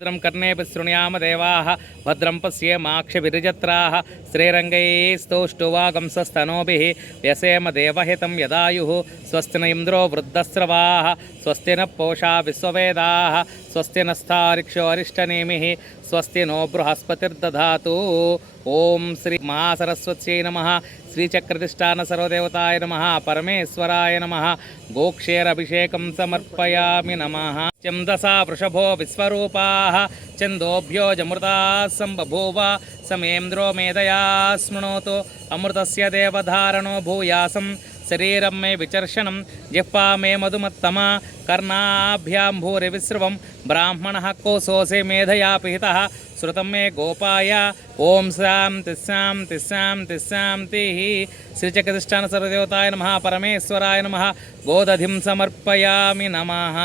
भद्रं कर्णेभिः शृणुयाम देवाः भद्रं पश्येमाक्षभिर्जत्राः श्रीरङ्गैस्तौष्टुवागंसस्तनूभिः व्यसेम देवहितं यदायुः स्वस्ति न इन्द्रो वृद्धस्रवाः स्वस्ति न पूषा विश्ववेदाः स्वस्ति नस्तारिक्षो अरिष्टनेमिः स्वस्ति नो बृहस्पतिर्दधातु। ओं श्री महासरस्वत्यै नमः। श्रीचक्रधिष्ठान सर्वदेवताय नमः। परमेश्वराय नमः। गोक्षेरभिषेकं समर्पयामि नमः। चन्दसा वृषभो विश्वरूपाः चन्दोभ्यो जमृताः सम्बभूव समेन्द्रो मेधया स्मृणोतु अमृतस्य देवधारणो भूयासं शरीरं मे विचर्षणं जिह्वा मे मधुमत्तमा कर्णाभ्यां भूरिविस्रवं ब्राह्मणः कोसोऽसि मेधया पिहितः श्रुतं मे गोपाय। ओं शान्ति शान्ति शान्ति शान्तिः। श्रीचक्रधिष्ठान सर्वदेवताय नमः। परमेश्वराय नमः। गोदधिं समर्पयामि नमः।